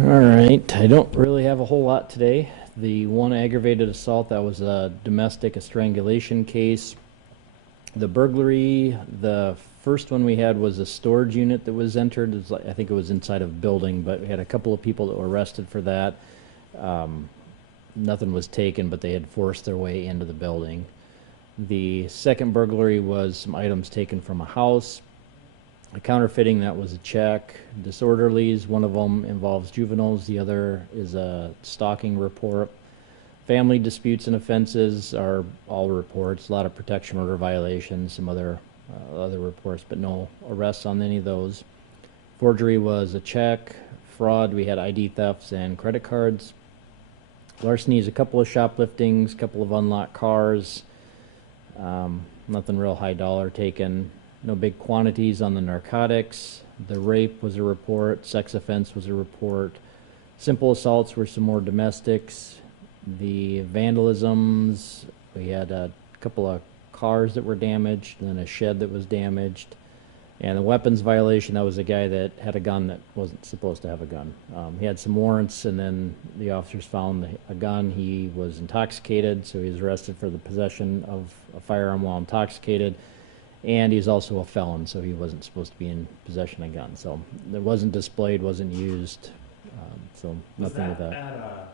All right, I don't really have a whole lot today. The one aggravated assault, that was a domestic strangulation case. The burglary, the first one we had was a storage unit that was entered. I think it was inside of a building, but we had a couple of people that were arrested for that. Nothing was taken, but they had forced their way into the building. The second burglary was some items taken from a house. A counterfeiting, that was a check. Disorderlies, one of them involves juveniles, the other is a stalking report. Family disputes and offenses are all reports, a lot of protection order violations, some other reports, but no arrests on any of those. Forgery was a check. Fraud, we had ID thefts and credit cards. Larceny is a couple of shopliftings, a couple of unlocked cars. Nothing real high dollar taken. No big quantities on the narcotics. The rape was a report. Sex offense was a report. Simple assaults were some more domestics. The vandalisms, we had a couple of cars that were damaged, and then a shed that was damaged. And the weapons violation, that was a guy that had a gun that wasn't supposed to have a gun. He had some warrants, and then the officers found a gun. He was intoxicated, so he was arrested for the possession of a firearm while intoxicated. And he's also a felon, so he wasn't supposed to be in possession of a gun. So it wasn't displayed, wasn't used, so nothing with that.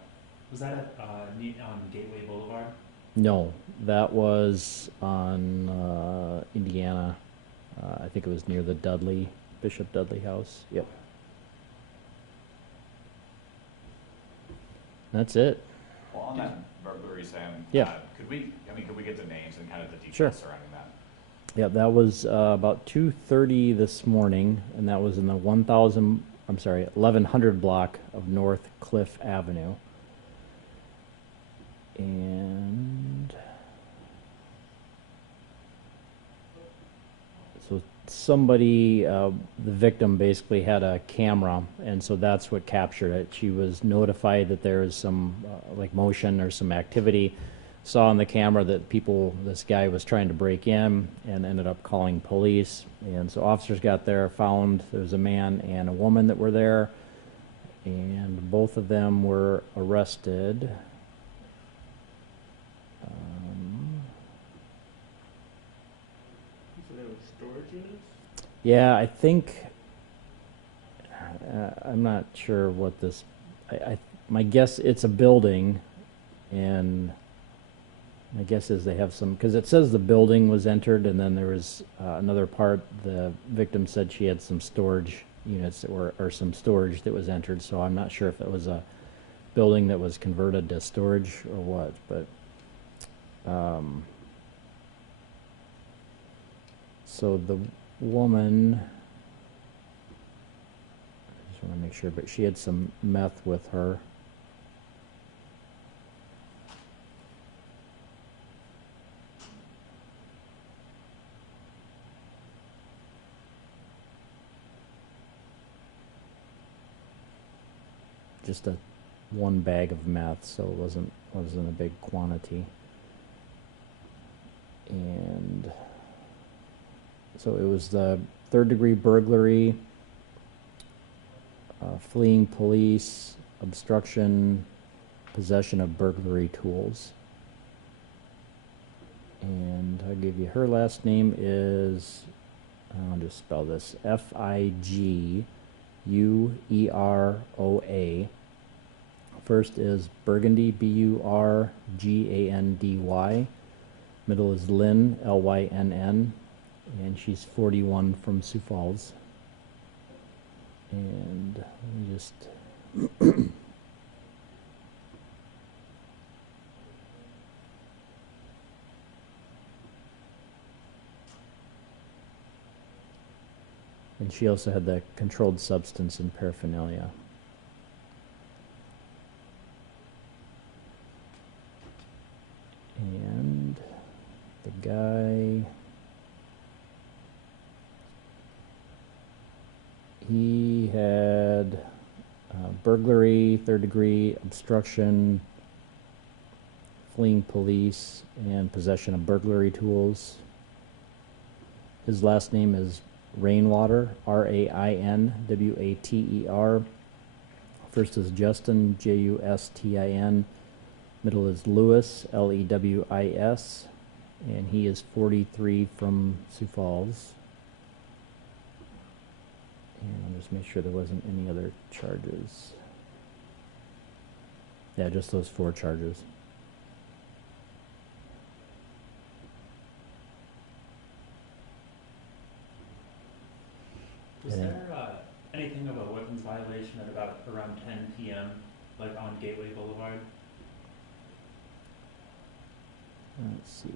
Was that on Gateway Boulevard? No, that was on Indiana. I think it was near the Bishop Dudley house. Yep. That's it. Well, on that burglary, Sam, Yeah. could we get the names and kind of the details Sure. surrounding that? Yeah, that was about 2:30 this morning, and that was in the 1100 block of North Cliff Avenue. And so somebody, the victim basically had a camera, and so that's what captured it. She was notified that there was some like motion or some activity, saw on the camera that this guy was trying to break in, and ended up calling police. And so officers got there, found there was a man and a woman that were there, and both of them were arrested. So there were storage units? Yeah, I think I'm not sure what this. My guess, it's a building, and my guess is they have some, because it says the building was entered, and then there was another part. The victim said she had some storage units or some storage that was entered. So I'm not sure if it was a building that was converted to storage or what, but. So the woman, I just want to make sure, but she had some meth with her. Just one bag of meth, so it wasn't a big quantity. And so it was the third-degree burglary, fleeing police, obstruction, possession of burglary tools. And I'll give you her last name is, I'll just spell this, Figueroa. First is Burgundy, Burgandy. Middle is Lynn, Lynn, and she's 41 from Sioux Falls. And let me just and she also had the controlled substance and paraphernalia. And the guy, he had burglary, third degree, obstruction, fleeing police, and possession of burglary tools. His last name is Rainwater, Rainwater, First is Justin, Justin. Middle is Lewis, Lewis, and he is 43 from Sioux Falls. And I'll just make sure there wasn't any other charges. Yeah, just those 4 charges. Was Yeah. there anything of a weapons violation at about around 10 p.m., like on Gateway Boulevard? Let's see.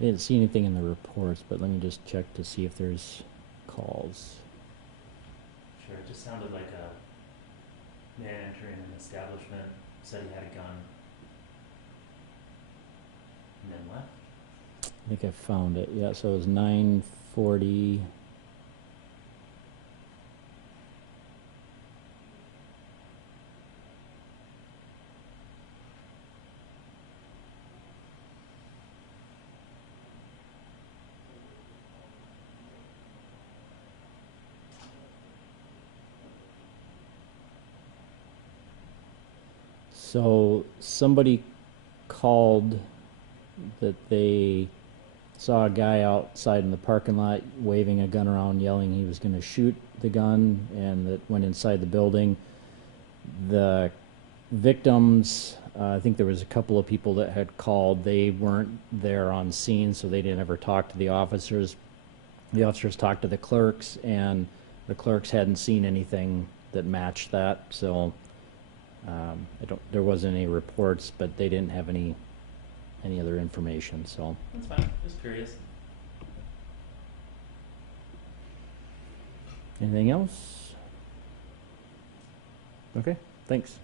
I didn't see anything in the reports, but let me just check to see if there's calls. Sure, it just sounded like a man entering an establishment, said he had a gun, and then left. I think I found it. Yeah, so it was 9:40. So somebody called that they saw a guy outside in the parking lot waving a gun around, yelling he was going to shoot the gun, and that went inside the building. The victims, I think there was a couple of people that had called. They weren't there on scene, so they didn't ever talk to the officers. The officers talked to the clerks, and the clerks hadn't seen anything that matched that. So there wasn't any reports, but they didn't have any other information. So That's fine, just curious. anything else? Okay, thanks.